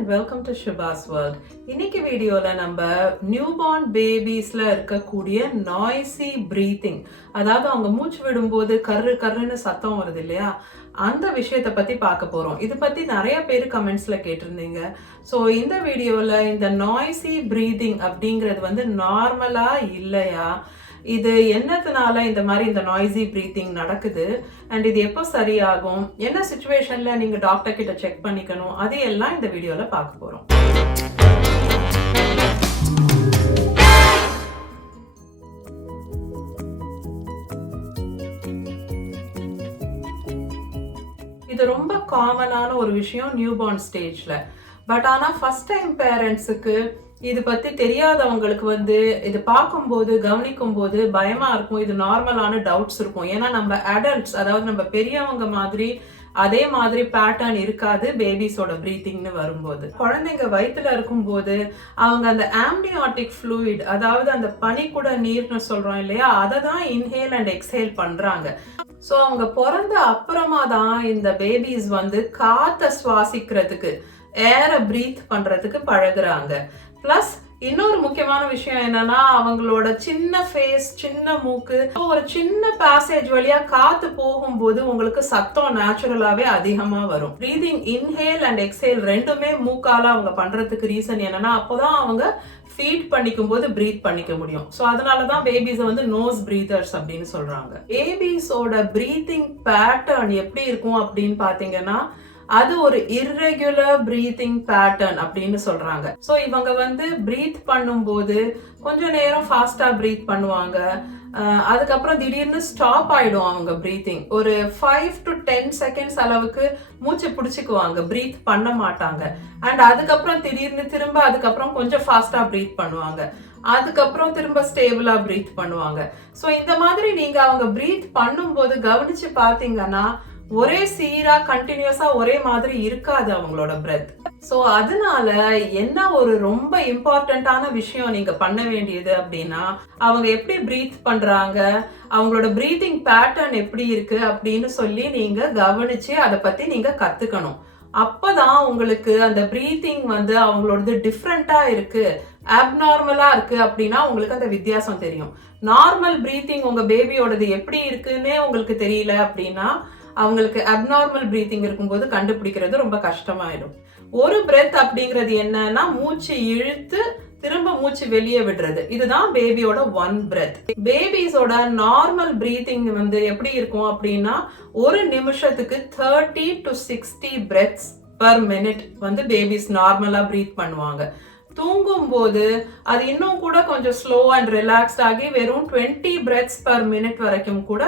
and welcome to Shubha's World. இன்னைக்கு வீடியோல நம்ம நியூபார்ன் பேபிஸ்ல இருக்கக்கூடிய நாய்ஸி பிரீத்திங், அதாவது அவங்க மூச்சு விடும்போது கர்ரு கர்ருன்னு சத்தம் வருது இல்லையா, அந்த விஷயத்தை பத்தி பார்க்க போறோம். இது பத்தி நிறைய பேர் கமெண்ட்ஸ்ல கேட்டிருந்தீங்க. ஸோ இந்த வீடியோல இந்த நாய்ஸி பிரீதிங் அப்படிங்கிறது வந்து நார்மலா இல்லையா, இது என்னத்தினால இந்த மாதிரி இந்த நாய்ஸி பிரீத்திங் நடக்குது அண்ட் இது எப்போ சரியாகும், என்ன சிச்சுவேஷன்ல நீங்க டாக்டர் கிட்ட செக் பண்ணிக்கணும், அது எல்லாம் இந்த வீடியோல பார்க்க போறோம். இது ரொம்ப காமனான ஒரு விஷயம் நியூபார்ன் ஸ்டேஜ்ல. பட் ஆனா ஃபர்ஸ்ட் டைம் பேரண்ட்ஸுக்கு இது பத்தி தெரியாதவங்களுக்கு வந்து இது பார்க்கும்போது கவனிக்கும் போது பயமா இருக்கும். இது நார்மலான டவுட்ஸ் இருக்கும். ஏன்னா நம்ம அடல்ட்ஸ், அதாவது நம்ம பெரியவங்க மாதிரி அதே மாதிரி பேட்டர்ன் இருக்காது பேபிஸோட பிரீத்திங்னு வரும்போது. குழந்தைங்க வயிற்றுல இருக்கும்போது அவங்க அந்த ஆம்னியாட்டிக் ஃப்ளூயிட், அதாவது அந்த பனிக்குட நீர்னு சொல்றோம் இல்லையா, அதை தான் இன்ஹேல் அண்ட் எக்ஸேல் பண்றாங்க. ஸோ அவங்க பிறந்த அப்புறமா தான் இந்த பேபிஸ் வந்து காற்றை சுவாசிக்கிறதுக்கு, ஏரை பிரீத் பண்றதுக்கு பழகுறாங்க. பிளஸ் இன்னொரு முக்கியமான விஷயம் என்னன்னா, அவங்களோட சின்ன ஃபேஸ், சின்ன மூக்கு, ஒரு சின்ன பேசேஜ் வழியா காத்து போகும்போது உங்களுக்கு சத்தம் நேச்சுரலாவே அதிகமா வரும். பிரீதிங் இன்ஹேல் அண்ட் எக்ஸேல் ரெண்டுமே மூக்கால அவங்க பண்றதுக்கு ரீசன் என்னன்னா, அப்போதான் அவங்க ஃபீட் பண்ணிக்கும் போது பிரீத் பண்ணிக்க முடியும். ஸோ அதனாலதான் பேபிஸ் வந்து நோஸ் பிரீதர்ஸ் அப்படின்னு சொல்றாங்க. பேபிஸோட பிரீத்திங் பேட்டர்ன் எப்படி இருக்கும் அப்படின்னு பாத்தீங்கன்னா, அது ஒரு இர்ரெகுலர் பிரீத்திங் பேட்டர்ன் அப்படின்னு சொல்றாங்க. ஸோ இவங்க வந்து பிரீத் பண்ணும்போது கொஞ்ச நேரம் ஃபாஸ்டா பிரீத் பண்ணுவாங்க, அதுக்கப்புறம் திடீர்னு ஸ்டாப் ஆயிடும் அவங்க பிரீத்திங். ஒரு 5 to 10 செகண்ட்ஸ் அளவுக்கு மூச்சு பிடிச்சிக்குவாங்க, பிரீத் பண்ண மாட்டாங்க. அண்ட் அதுக்கப்புறம் திடீர்னு திரும்ப அதுக்கப்புறம் கொஞ்சம் ஃபாஸ்டா பிரீத் பண்ணுவாங்க, அதுக்கப்புறம் திரும்ப ஸ்டேபிளா பிரீத் பண்ணுவாங்க. ஸோ இந்த மாதிரி நீங்க அவங்க பிரீத் பண்ணும்போது கவனிச்சு பாத்தீங்கன்னா ஒரே சீரா கண்டினியூஸா ஒரே மாதிரி இருக்காது அவங்களோட பிரெத். ஸோ அதனால என்ன ஒரு ரொம்ப இம்பார்ட்டன்டான விஷயம் நீங்க பண்ண வேண்டியது அப்படின்னா, அவங்க எப்படி பிரீத் பண்றாங்க, அவங்களோட பிரீத்திங் பேட்டர்ன் எப்படி இருக்கு அப்படின்னு சொல்லி நீங்க கவனிச்சு அதை பத்தி நீங்க கத்துக்கணும். அப்பதான் உங்களுக்கு அந்த பிரீத்திங் வந்து அவங்களோடது டிஃப்ரெண்டா இருக்கு, அப்நார்மலா இருக்கு அப்படின்னா உங்களுக்கு அந்த வித்தியாசம் தெரியும். நார்மல் பிரீத்திங் உங்க பேபியோடது எப்படி இருக்குன்னே உங்களுக்கு தெரியல அப்படின்னா அவங்களுக்கு அப்நார்மல் பிரீத்திங் இருக்கும்போது கண்டுபிடிக்கிறது ரொம்ப கஷ்டமாயிடும். ஒரு பிரெத் அப்படிங்கிறது என்னன்னா, மூச்சு இழுத்து திரும்ப மூச்சு வெளியே விடுறது, இதுதான் பேபியோட ஒன் பிரெத். பேபிஸோட நார்மல் பிரீத்திங் வந்து எப்படி இருக்கும் அப்படின்னா, ஒரு நிமிஷத்துக்கு 30 to 60 பிரெத்ஸ் பர் மினிட் வந்து பேபிஸ் நார்மலா பிரீத் பண்ணுவாங்க. தூங்கும் போது அது இன்னும் கூட கொஞ்சம் ஸ்லோ அண்ட் ரிலாக்ஸ்ட் ஆகி வெறும் 20 பிரெத்ஸ் பர் மினிட் வரைக்கும் கூட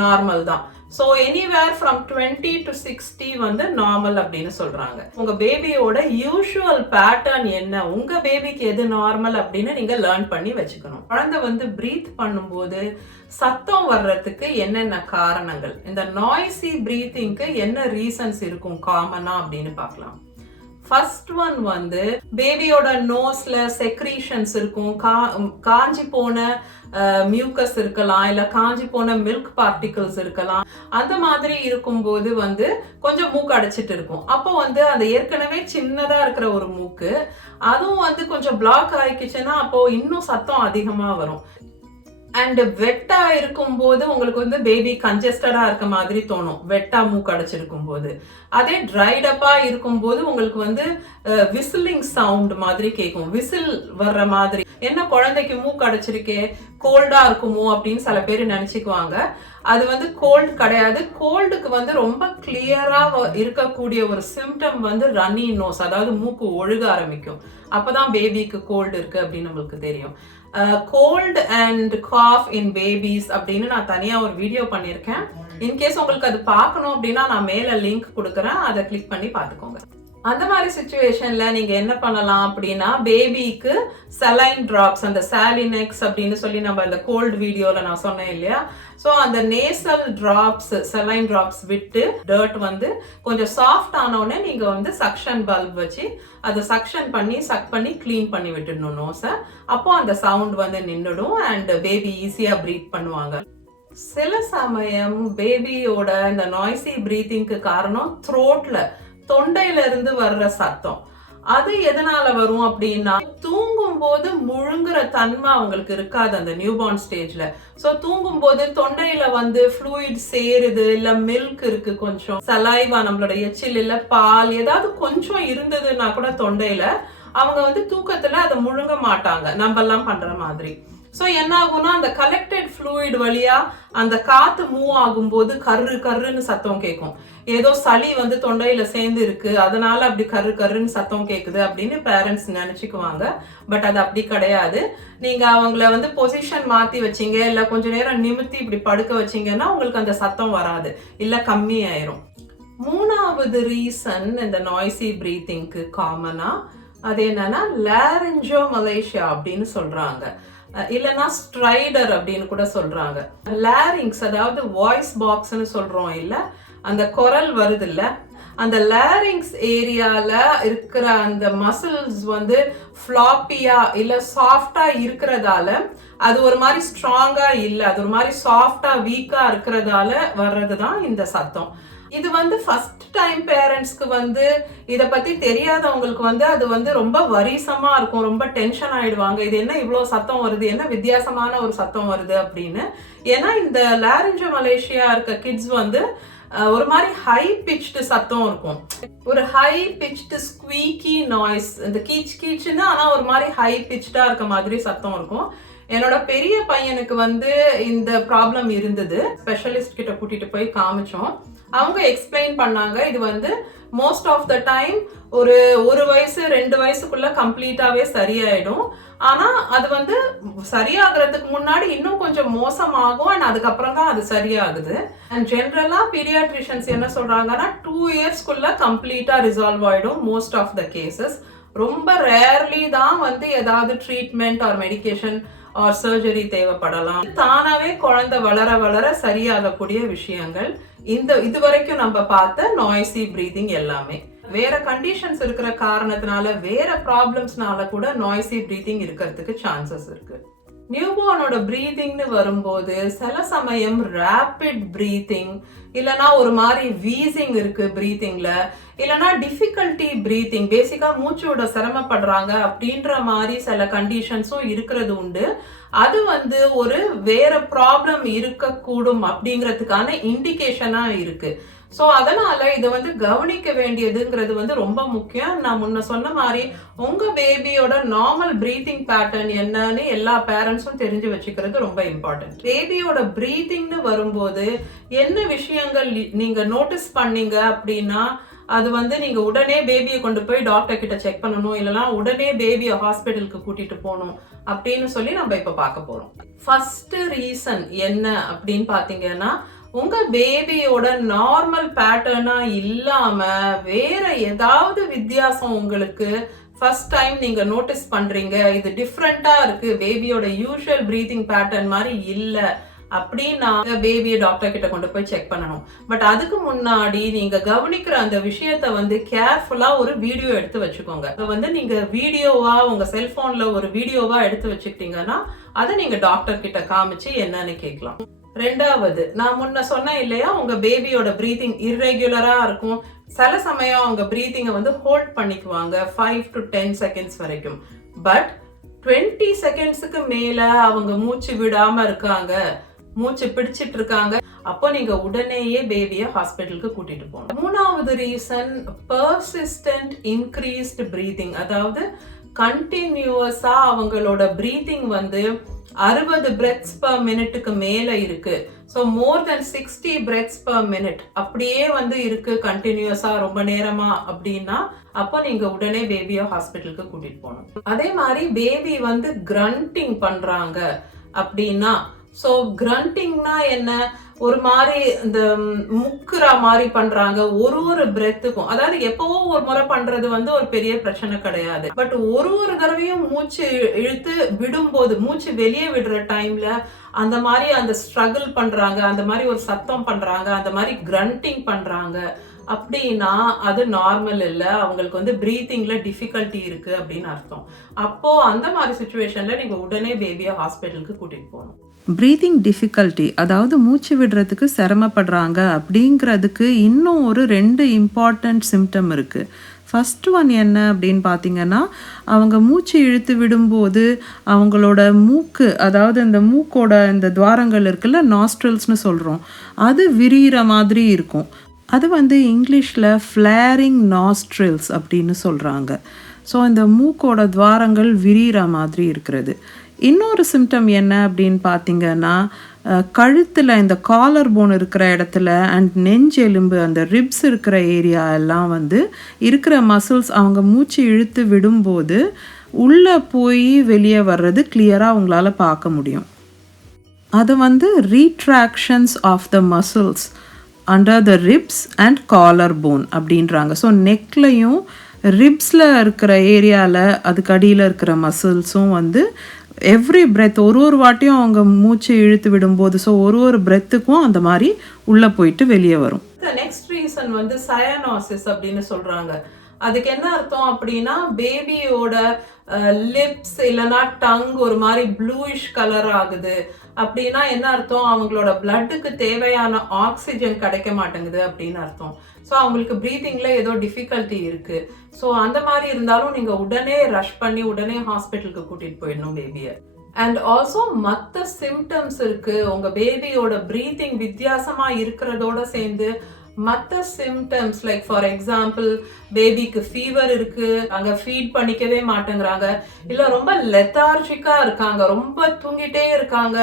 நார்மல் தான். ஸோ எனிவேர் ஃப்ரம் 20 to 60 வந்து நார்மல் அப்படின்னு சொல்றாங்க. உங்க பேபியோட யூஷுவல் பேட்டர்ன் என்ன, உங்க பேபிக்கு எது நார்மல் அப்படின்னு நீங்க லேர்ன் பண்ணி வச்சுக்கணும். குழந்தை வந்து பிரீத் பண்ணும்போது சத்தம் வர்றதுக்கு என்னென்ன காரணங்கள், இந்த நாய்ஸி பிரீத்திங்க்கு என்ன ரீசன்ஸ் இருக்கும் காமனா அப்படின்னு பார்க்கலாம். ஃபர்ஸ்ட் ஒன் வந்து பேபியோட நோஸ்ல செக்ரீஷன்ஸ் இருக்கும். காஞ்சி போன மியூக்கஸ் இருக்கலாம், இல்ல காஞ்சி போன மில்க் பார்ட்டிகல்ஸ் இருக்கலாம். அந்த மாதிரி இருக்கும்போது வந்து கொஞ்சம் மூக்கு அடைச்சிட்டு இருக்கும். அப்போ வந்து அந்த ஏற்கனவே சின்னதா இருக்கிற ஒரு மூக்கு, அதுவும் வந்து கொஞ்சம் பிளாக் ஆயிடுச்சுன்னா அப்போ இன்னும் சத்தம் அதிகமா வரும். அண்ட் வெட்டா இருக்கும் போது உங்களுக்கு வந்து பேபி கன்ஜஸ்டடா இருக்க மாதிரி தோணும், வெட்டா மூக்கு அடைச்சிருக்கும் போது. அதே ட்ரைடப்பா இருக்கும் போது உங்களுக்கு வந்து விசிலிங் சவுண்ட் மாதிரி கேட்கும், விசில் வர்ற மாதிரி. என்ன குழந்தைக்கு மூக்கு அடைச்சிருக்கே, கோல்டா இருக்குமோ அப்படின்னு சில பேர் நினைச்சுக்குவாங்க. அது வந்து கோல்டு கிடையாது. கோல்டுக்கு வந்து ரொம்ப கிளியரா இருக்கக்கூடிய ஒரு சிம்டம் வந்து ரன்னி நோஸ், அதாவது மூக்கு ஒழுக ஆரம்பிக்கும். அப்பதான் பேபிக்கு கோல்டு இருக்கு அப்படின்னு நம்மளுக்கு தெரியும். Cold and cough in babies அப்படின்னு நான் தனியா ஒரு வீடியோ பண்ணியிருக்கேன். இன்கேஸ் உங்களுக்கு அது பார்க்கணும் அப்படின்னா நான் மேல லிங்க் கொடுக்குறேன், அதை கிளிக் பண்ணி பார்த்துக்கோங்க. அந்த மாதிரி சிச்சுவேஷன்ல நீங்க என்ன பண்ணலாம் அப்படின்னா, பேபிக்கு சலைன் டிராப்ஸ், அந்த சாலினெக்ஸ் அப்படின்னு சொல்லி நம்ம அந்த கோல்டு வீடியோல நான் சொன்னேன் இல்லையா, ஸோ அந்த நேசல் டிராப்ஸ், சலைன் டிராப்ஸ் விட்டு டர்ட் வந்து கொஞ்சம் சாஃப்ட் ஆனோடனே நீங்க வந்து சக்ஷன் பல்ப் வச்சு அதை சக்ஷன் பண்ணி சக் பண்ணி கிளீன் பண்ணி விட்டுடணும் நோஸை. அப்போ அந்த சவுண்ட் வந்து நின்றுடும் அண்ட் பேபி ஈஸியா பிரீத் பண்ணுவாங்க. சில சமயம் பேபியோட இந்த நாய்ஸி பிரீத்திங்க்கு காரணம் த்ரோட்ல, தொண்டையில இருந்து வர்ற சத்தம். அது எதனால வரும் அப்படின்னா தூங்கும் போது முழுங்குற தன்மை அவங்களுக்கு இருக்காது அந்த நியூபார்ன் ஸ்டேஜ்ல. சோ தூங்கும் போது தொண்டையில வந்து ஃப்ளூயிட் சேருது, இல்ல மில்க் இருக்கு, கொஞ்சம் சலைவா நம்மளோட எச்சில் இல்ல பால் ஏதாவது கொஞ்சம் இருந்ததுன்னா கூட தொண்டையில அவங்க வந்து தூக்கத்துல அதை முழுங்க மாட்டாங்க நம்ம எல்லாம் பண்ற மாதிரி. ஸோ என்ன ஆகும்னா அந்த கலெக்டட் ஃப்ளூயிட் வழியா அந்த காத்து மூவ் ஆகும்போது கர்ரு கர்ருன்னு சத்தம் கேட்கும். ஏதோ சளி வந்து தொண்டையில சேர்ந்து இருக்கு, அதனால அப்படி கர்ரு கர்ருன்னு சத்தம் கேட்குது அப்படின்னு பேரண்ட்ஸ் நினைச்சுக்குவாங்க. பட் அது அப்படி கிடையாது. நீங்க அவங்கள வந்து பொசிஷன் மாத்தி வச்சீங்க, இல்ல கொஞ்ச நேரம் நிமித்தி இப்படி படுக்க வச்சீங்கன்னா உங்களுக்கு அந்த சத்தம் வராது, இல்ல கம்மி ஆயிரும். மூணாவது ரீசன் இந்த நாய்ஸி பிரீத்திங்க்கு காமனா அது என்னன்னா லாரிஞ்சோமலேசியா அப்படின்னு சொல்றாங்க, இல்லனா ஸ்ட்ரைடர் அப்படின்னு கூட சொல்றாங்க. லாரிங்ஸ் அதாவது வாய்ஸ் பாக்ஸ்னு சொல்றோம் இல்ல, அந்த குரல் வருது இல்ல, அந்த லாரிங்ஸ் ஏரியால இருக்கிற அந்த மசில்ஸ் வந்து ஃப்ளாப்பியா இல்ல சாஃப்டா இருக்கிறதால அது ஒரு மாதிரி ஸ்ட்ராங்கா இல்ல, அது ஒரு மாதிரி சாஃப்டா வீக்கா இருக்கிறதால வர்றதுதான் இந்த சத்தம். இது வந்து ஃபர்ஸ்ட் டைம் பேரண்ட்ஸ்க்கு வந்து இத பத்தி தெரியாதவங்களுக்கு வந்து அது வந்து ரொம்ப வரிசமா இருக்கும், ரொம்ப டென்ஷன் ஆயிடுவாங்க. இது என்ன இவ்வளவு சத்தம் வருது, என்ன வித்தியாசமான ஒரு சத்தம் வருது அப்படின்னு. ஏன்னா இந்த லாரிஞ்சோமலேசியா இருக்க கிட்ஸ் வந்து ஒரு மாதிரி ஹை பிச்டு சத்தம் இருக்கும், ஒரு ஹை பிச்டு ஸ்குவீக்கி நாய்ஸ், இந்த கீச் கீச்சுன்னு ஆனா ஒரு மாதிரி ஹை பிச்டா இருக்க மாதிரி சத்தம் இருக்கும். என்னோட பெரிய பையனுக்கு வந்து இந்த ப்ராப்ளம் இருந்தது. ஸ்பெஷலிஸ்ட் கிட்ட கூட்டிட்டு போய் காமிச்சோம். அவங்க எக்ஸ்பிளைன் பண்ணாங்க இது வந்து மோஸ்ட் ஆஃப் த டைம் ஒரு வயசு 2 வயசுக்குள்ள கம்ப்ளீட்டாவே சரியாயிடும். ஆனா அது வந்து சரியாகிறதுக்கு முன்னாடி இன்னும் கொஞ்சம் மோசமாகும், அண்ட் அதுக்கப்புறம் தான் அது சரியாகுது. அண்ட் ஜென்ரலா பீடியாட்ரிஷியன்ஸ் என்ன சொல்றாங்கன்னா 2 இயர்ஸ்க்குள்ள கம்ப்ளீட்டா ரிசால்வ் ஆயிடும் மோஸ்ட் ஆஃப் த கேசஸ். ரொம்ப ரேர்லி தான் வந்து ஏதாவது treatment or medication or surgery தேவைப்படலாம். தானாவே குழந்தை வளர வளர சரியாகக்கூடிய விஷயங்கள் இது வரைக்கும் நம்ம பார்த்த நாய்ஸி பிரீதிங் எல்லாமே. வேற கண்டிஷன்ஸ் இருக்கிற காரணத்தினால வேற ப்ராப்ளம்ஸ்னால கூட நாய்ஸி பிரீதிங் இருக்கிறதுக்கு சான்சஸ் இருக்கு. நியூபார்னோட பிரீதிங்னு வரும்போது சில சமயம் ரேபிட் பிரீத்திங், இல்லனா ஒரு மாதிரி வீசிங் இருக்கு பிரீத்திங்ல, இல்லனா டிஃபிகல்ட்டி பிரீத்திங், பேசிக்கா மூச்சு விட சிரமப்படுறாங்க அப்படின்ற மாதிரி சில கண்டிஷன்ஸும் இருக்கிறது உண்டு. அது வந்து ஒரு வேற ப்ராப்ளம் இருக்கக்கூடும் அப்படிங்கிறதுக்கான இண்டிகேஷனா இருக்கு. ஸோ அதனால இதை வந்து கவனிக்க வேண்டியதுங்கிறது வந்து ரொம்ப முக்கியம். நான் முன்ன சொன்ன மாதிரி உங்க பேபியோட நார்மல் பிரீத்திங் பேட்டர்ன் என்னன்னு எல்லா பேரண்ட்ஸும் தெரிஞ்சு வச்சுக்கிறது ரொம்ப இம்பார்ட்டன்ட். பேபியோட பிரீத்திங்னு வரும்போது என்ன விஷயங்கள் நீங்க நோட்டீஸ் பண்ணீங்க அப்படின்னா அது வந்து நீங்க உடனே பேபியை கொண்டு போய் டாக்டர் கிட்ட செக் பண்ணணும், இல்லைன்னா உடனே பேபியை ஹாஸ்பிட்டலுக்கு கூட்டிட்டு போகணும் அப்படின்னு சொல்லி நம்ம இப்ப பார்க்க போறோம். ஃபர்ஸ்ட் ரீசன் என்ன அப்படின்னு பாத்தீங்கன்னா உங்க பேபியோட நார்மல் பேட்டர்னா இல்லாம வேற ஏதாவது வித்தியாசம் உங்களுக்கு ஃபர்ஸ்ட் டைம் நீங்க நோட்டீஸ் பண்றீங்க, இது டிஃப்ரெண்டா இருக்கு, பேபியோட யூஷுவல் பிரீத்திங் பேட்டர்ன் மாதிரி இல்ல அப்படின்னா பேபியை டாக்டர் கிட்ட கொண்டு போய் செக் பண்ணணும். பட் அதுக்கு முன்னாடி நீங்க கவனிக்கிற அந்த விஷயத்த வந்து கேர்ஃபுல்லா ஒரு வீடியோ எடுத்து வச்சுக்கோங்க. அதை வந்து நீங்க வீடியோவா உங்க செல்போன்ல ஒரு வீடியோவா எடுத்து வச்சுக்கிட்டீங்கன்னா அதை நீங்க டாக்டர் கிட்ட காமிச்சு என்னன்னு கேட்கலாம். ரெண்டாவது, நான் முன்ன சொன்னேன் இல்லையா, உங்க பேபியோட பிரீத்திங் இர்ரெகுலரா இருக்கும். சில சமயம் அவங்க பிரீத்திங்கை வந்து ஹோல்ட் பண்ணிக்குவாங்க 5 to 10 செகண்ட்ஸ் வரைக்கும். பட் 20 செகண்ட்ஸுக்கு மேல அவங்க மூச்சு விடாம இருக்காங்க, மூச்சு பிடிச்சிட்டு இருக்காங்க, அப்போ நீங்க உடனேயே பேபியை ஹாஸ்பிட்டலுக்கு கூட்டிட்டு போகணும். மூணாவது ரீசன் பர்சிஸ்டன்ட் இன்க்ரீஸ்ட் பிரீத்திங், அதாவது கண்டினியூஸா அவங்களோட பிரீத்திங் வந்து 60 breaths per minuteக்கு மேல இருக்கு. ஸோ மோர் தென் 60 breaths per minute அப்படியே வந்து இருக்கு கண்டினியூஸா ரொம்ப நேரமா அப்படின்னா அப்போ நீங்க உடனே பேபியை ஹாஸ்பிட்டலுக்கு கூட்டிட்டு போகணும். அதே மாதிரி பேபி வந்து கிரண்டிங் பண்றாங்க அப்படின்னா, ஸோ கிரண்டிங்னா என்ன, ஒரு மாதிரி இந்த முக்குற மாதிரி பண்றாங்க ஒரு பிரெத்துக்கும், அதாவது எப்பவோ ஒரு முறை பண்றது வந்து ஒரு பெரிய பிரச்சனை கிடையாது. பட் ஒரு தடவையும் மூச்சு இழுத்து விடும்போது, மூச்சு வெளியே விடுற டைம்ல அந்த மாதிரி அந்த ஸ்ட்ரகிள் பண்றாங்க, அந்த மாதிரி ஒரு சத்தம் பண்றாங்க, அந்த மாதிரி கிரண்டிங் பண்றாங்க அப்படின்னா அது நார்மல் இல்லை, அவங்களுக்கு வந்து பிரீத்திங்ல டிஃபிகல்ட்டி இருக்கு அப்படின்னு அர்த்தம். அப்போ அந்த மாதிரி சிச்சுவேஷன்ல நீங்க உடனே பேபியை ஹாஸ்பிட்டலுக்கு கூட்டிட்டு போகணும். ப்ரீத்திங் டிஃபிகல்ட்டி, அதாவது மூச்சு விடுறதுக்கு சிரமப்படுறாங்க அப்படிங்கிறதுக்கு இன்னும் ஒரு 2 இம்பார்ட்டண்ட் சிம்டம் இருக்குது. ஃபர்ஸ்ட் ஒன் என்ன அப்படின்னு பார்த்தீங்கன்னா, அவங்க மூச்சு இழுத்து விடும்போது அவங்களோட மூக்கு, அதாவது இந்த மூக்கோட இந்த துவாரங்கள் இருக்குல்ல, நாஸ்ட்ரல்ஸ்னு சொல்கிறோம், அது விரிகிற மாதிரி இருக்கும். அது வந்து இங்கிலீஷில் ஃப்ளேரிங் நாஸ்ட்ரில்ஸ் அப்படின்னு சொல்கிறாங்க. ஸோ இந்த மூக்கோட துவாரங்கள் விரிகிற மாதிரி இருக்கிறது. இன்னொரு சிம்டம் என்ன அப்படின்னு பார்த்தீங்கன்னா, கழுத்தில் இந்த காலர் போன் இருக்கிற இடத்துல அண்ட் நெஞ்செலும்பு, அந்த ரிப்ஸ் இருக்கிற ஏரியா எல்லாம் வந்து இருக்கிற மசில்ஸ் அவங்க மூச்சு இழுத்து விடும்போது உள்ளே போய் வெளியே வர்றது கிளியராக அவங்களால பார்க்க முடியும். அது வந்து retractions of the muscles under the ribs and collar bone அப்படின்றாங்க. ஸோ நெக்லையும் ரிப்ஸில் இருக்கிற ஏரியாவில் அதுக்கு அடியில் இருக்கிற மசில்ஸும் வந்து எவ்ரி பிரெத் ஒரு வாட்டியும் அவங்க மூச்சு இழுத்து விடும்போது, ஸோ ஒரு பிரெத்துக்கும் அந்த மாதிரி உள்ளே போயிட்டு வெளியே வரும். நெக்ஸ்ட் ரீசன் வந்து சயானோசிஸ் அப்படின்னு சொல்றாங்க. அதுக்கு என்ன அர்த்தம் அப்படின்னா, பேபியோட லிப்ஸ் இல்லைன்னா டங் ஒரு மாதிரி ப்ளூயிஷ் கலர் ஆகுது அப்படின்னா என்ன அர்த்தம், அவங்களோட பிளட்டுக்கு தேவையான ஆக்சிஜன் கிடைக்க மாட்டேங்குது அப்படின்னு அர்த்தம். ஸோ அவங்களுக்கு ப்ரீத்திங்ல ஏதோ டிஃபிகல்ட்டி இருக்கு. ஸோ அந்த மாதிரி இருந்தாலும் நீங்க உடனே ரஷ் பண்ணி உடனே ஹாஸ்பிட்டலுக்கு கூட்டிட்டு போயிடணும் பேபியை. அண்ட் ஆல்சோ மற்ற சிம்டம்ஸ் இருக்கு. உங்க பேபியோட ப்ரீத்திங் வித்தியாசமா இருக்கிறதோட சேர்ந்து மற்ற சிம்டம்ஸ், லைக் ஃபார் எக்ஸாம்பிள் பேபிக்கு ஃபீவர் இருக்கு, அங்க ஃபீட் பண்ணிக்கவே மாட்டேங்கிறாங்க, இல்ல ரொம்ப லெத்தார்ஜிக்கா இருக்காங்க, ரொம்ப தூங்கிட்டே இருக்காங்க,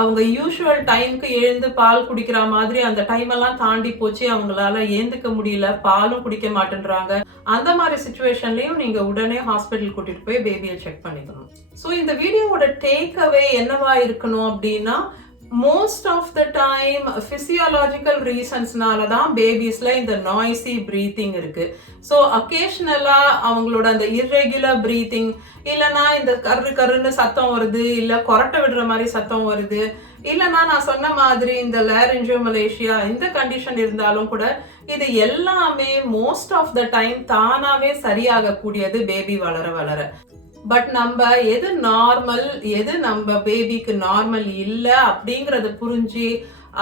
அவங்க யூஷுவல் டைம்க்கு எழுந்து பால் குடிக்கிற மாதிரி அந்த டைம் எல்லாம் தாண்டி போச்சு, அவங்களால ஏந்துக்க முடியல, பாலும் குடிக்க மாட்டேன்றாங்க. அந்த மாதிரி சிச்சுவேஷன்லயும் நீங்க உடனே ஹாஸ்பிட்டல் கூட்டிட்டு போய் பேபியை செக் பண்ணிக்கணும். ஸோ இந்த வீடியோவோட டேக் அவே என்னவா இருக்கணும் அப்படின்னா, most of the time physiological reasonsனால தான் பேபிஸ்ல இந்த நாய்ஸி பிரீத்திங் இருக்கு. ஸோ அக்கேஷனலா அவங்களோட அந்த irregular breathing, இல்லைன்னா இந்த கருன்னு சத்தம் வருது, இல்லை கொரட்டை விடுற மாதிரி சத்தம் வருது, இல்லைன்னா நான் சொன்ன மாதிரி இந்த Laryngomalacia இந்த கண்டிஷன் இருந்தாலும் கூட இது எல்லாமே மோஸ்ட் ஆஃப் த டைம் தானாவே சரியாக கூடியது பேபி வளர வளர. பட் நம்ம எது நார்மல், எது நம்ம பேபிக்கு நார்மல் இல்லை அப்படிங்கறத புரிஞ்சு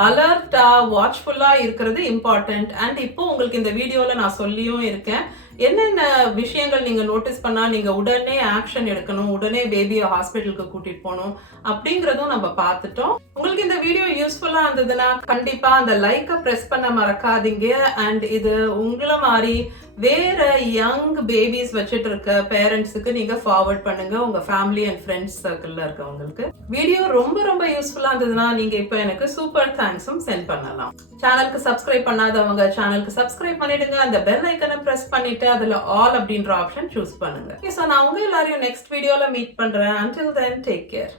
அலர்ட்டா வாட்ச்ஃபுல்லா இருக்கிறது இம்பார்ட்டன்ட். அண்ட் இப்போ உங்களுக்கு இந்த வீடியோல நான் சொல்லியும் இருக்கேன், என்னென்ன விஷயங்கள் நீங்க நோட்டீஸ் பண்ணா நீங்க உடனே ஆக்ஷன் எடுக்கணும், உடனே பேபியை ஹாஸ்பிட்டலுக்கு கூட்டிட்டு போகணும் அப்படிங்கறதும் நம்ம பார்த்துட்டோம். உங்களுக்கு இந்த வீடியோ யூஸ்ஃபுல்லா இருந்ததுன்னா கண்டிப்பா அந்த லைக்கை பிரஸ் பண்ண மறக்காதீங்க. அண்ட் இது உங்களை மாதிரி வேற யங் பேபிஸ் வச்சுட்டு இருக்க பேரண்ட்ஸுக்கு நீங்க ஃபார்வர்ட் பண்ணுங்க, உங்க ஃபேமிலி அண்ட் ஃப்ரெண்ட்ஸ் சர்க்கிள்ல இருக்கவங்களுக்கு. வீடியோ ரொம்ப யூஸ்ஃபுல்லா இருந்ததுன்னா நீங்க இப்போ எனக்கு சூப்பர் தேங்க்ஸும் சென்ட் பண்ணலாம். சேனலுக்கு சப்ஸ்கிரைப் பண்ணாதவங்க சேனலுக்கு சப்ஸ்கிரைப் பண்ணிடுங்க, அந்த பெல் ஐக்கனை பிரஸ் பண்ணிட்டு அதுல ஆல் அப்படின்ற ஆப்ஷன் சூஸ் பண்ணுங்க. ஸோ நான் உங்க எல்லாரையும் நெக்ஸ்ட் வீடியோல மீட் பண்றேன். Until then, take care.